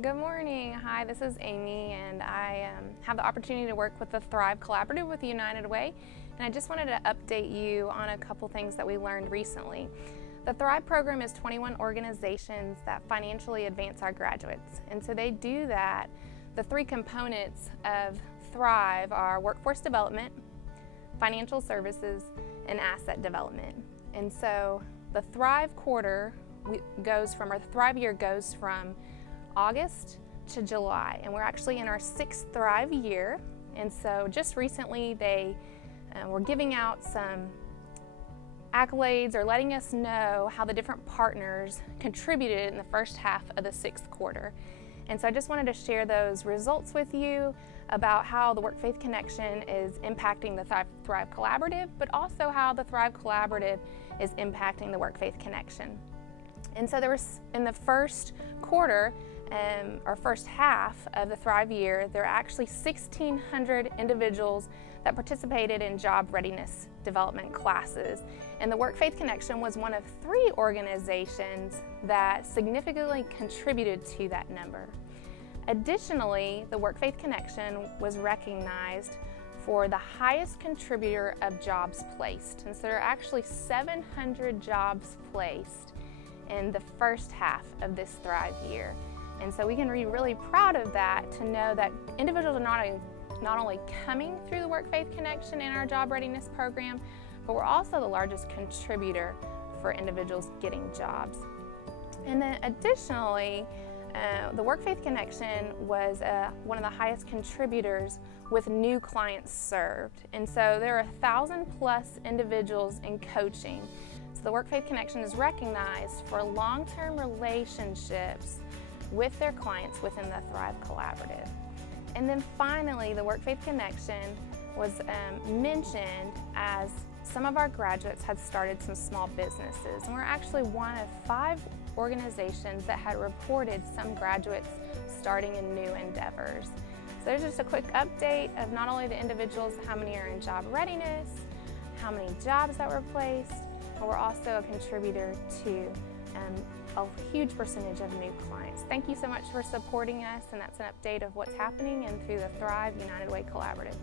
Good morning. Hi, this is Amy, and I have the opportunity to work with the Thrive Collaborative with United Way, and I just wanted to update you on a couple things that we learned recently. The Thrive program is 21 organizations that financially advance our graduates, and so they do that. The three components of Thrive are workforce development, financial services, and asset development. And so the Thrive quarter our Thrive year goes from August to July, and we're actually in our 6th Thrive year. And so just recently they were giving out some accolades or letting us know how the different partners contributed in the first half of the 6th quarter. And so I just wanted to share those results with you about how the Work Faith Connection is impacting the Thrive Collaborative, but also how the Thrive Collaborative is impacting the Work Faith Connection. And so there was, in the first quarter, or first half of the Thrive year, there are actually 1,600 individuals that participated in job readiness development classes. And the Work Faith Connection was one of 3 organizations that significantly contributed to that number. Additionally, the Work Faith Connection was recognized for the highest contributor of jobs placed. And so there are actually 700 jobs placed in the first half of this Thrive year. And so we can be really proud of that, to know that individuals are not only coming through the Work Faith Connection in our job readiness program, but we're also the largest contributor for individuals getting jobs. And then additionally, the Work Faith Connection was one of the highest contributors with new clients served. And so there are 1,000+ individuals in coaching. So the Work Faith Connection is recognized for long-term relationships with their clients within the Thrive Collaborative. And then finally, the Work Faith Connection was mentioned as some of our graduates had started some small businesses, and we're actually one of 5 organizations that had reported some graduates starting in new endeavors. So there's just a quick update of not only the individuals, how many are in job readiness, how many jobs that were placed, but we're also a contributor to a huge percentage of new clients. Thank you so much for supporting us, and that's an update of what's happening and through the Thrive United Way Collaborative.